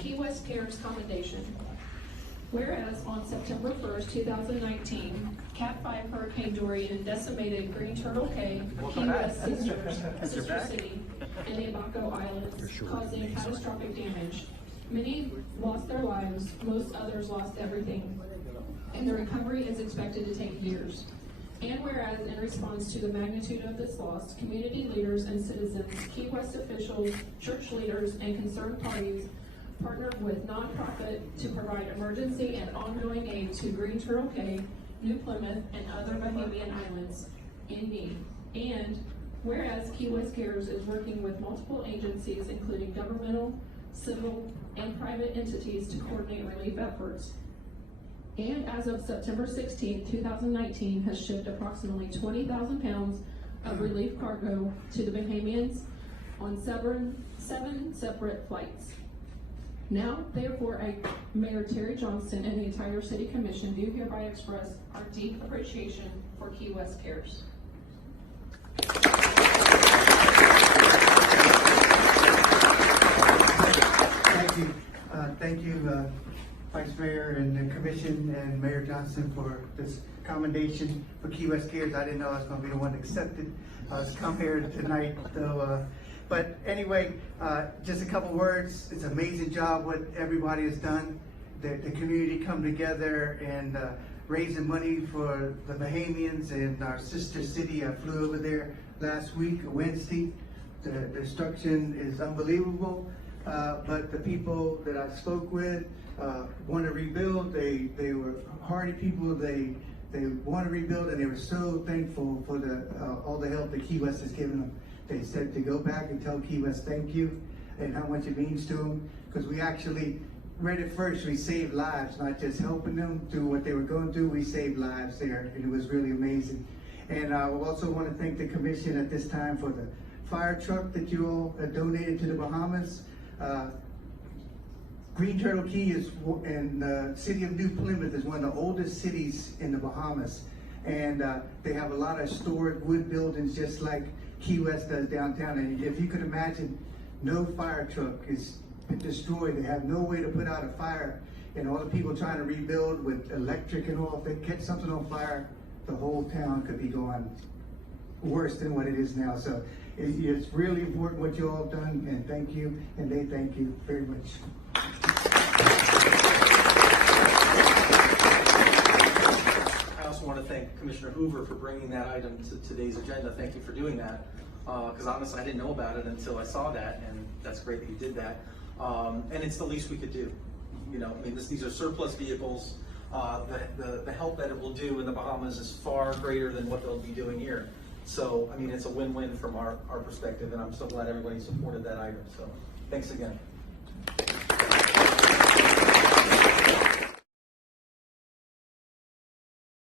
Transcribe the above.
Key West Cares Commendation. Whereas on September 1st, 2019, Cat 5 Hurricane Dorian decimated Green Turtle Cay, Key West sister city, and the Abaco Islands, causing catastrophic damage. Many lost their lives, most others lost everything, and the recovery is expected to take years. And whereas in response to the magnitude of this loss, community leaders and citizens, Key West officials, church leaders, and concerned parties partnered with nonprofit to provide emergency and ongoing aid to Green Turtle Cay, New Plymouth, and other Bahamian islands in need. And whereas Key West Cares is working with multiple agencies, including governmental, civil, and private entities to coordinate relief efforts. And as of September 16, 2019, has shipped approximately 20,000 pounds of relief cargo to the Bahamians on seven separate flights. Now, therefore, Mayor Terry Johnston and the entire City Commission do hereby express our deep appreciation for Key West Cares. Thank you, Vice Mayor and the Commission and Mayor Johnson for this commendation for Key West Cares. I didn't know I was going to be the one accepted to come here tonight. So, but anyway, just a couple words. It's an amazing job what everybody has done. The community come together and raising money for the Bahamians and our sister city. I flew over there last week, Wednesday. The destruction is unbelievable. But the people that I spoke with want to rebuild. They were hardy people. They want to rebuild, and they were so thankful for all the help that Key West has given them. They said to go back and tell Key West thank you and how much it means to them, because we actually read it first. We saved lives, not just helping them through what they were going through. We saved lives there, and it was really amazing. And I also want to thank the Commission at this time for the fire truck that you all donated to the Bahamas. Green Turtle Cay and the city of New Plymouth is one of the oldest cities in the Bahamas, and they have a lot of historic wood buildings just like Key West does downtown. And if you could imagine, no fire truck is destroyed. They have no way to put out a fire, and all the people trying to rebuild with electric and all, if they catch something on fire, the whole town could be going worse than what it is now. So it's really important what you all have done, and thank you, and they thank you very much. I also want to thank Commissioner Hoover for bringing that item to today's agenda. Thank you for doing that, because honestly I didn't know about it until I saw that, and that's great that you did that. And it's the least we could do. You know, I mean, these are surplus vehicles. The help that it will do in the Bahamas is far greater than what they'll be doing here. So, I mean, it's a win-win from our perspective, and I'm so glad everybody supported that item. So, thanks again.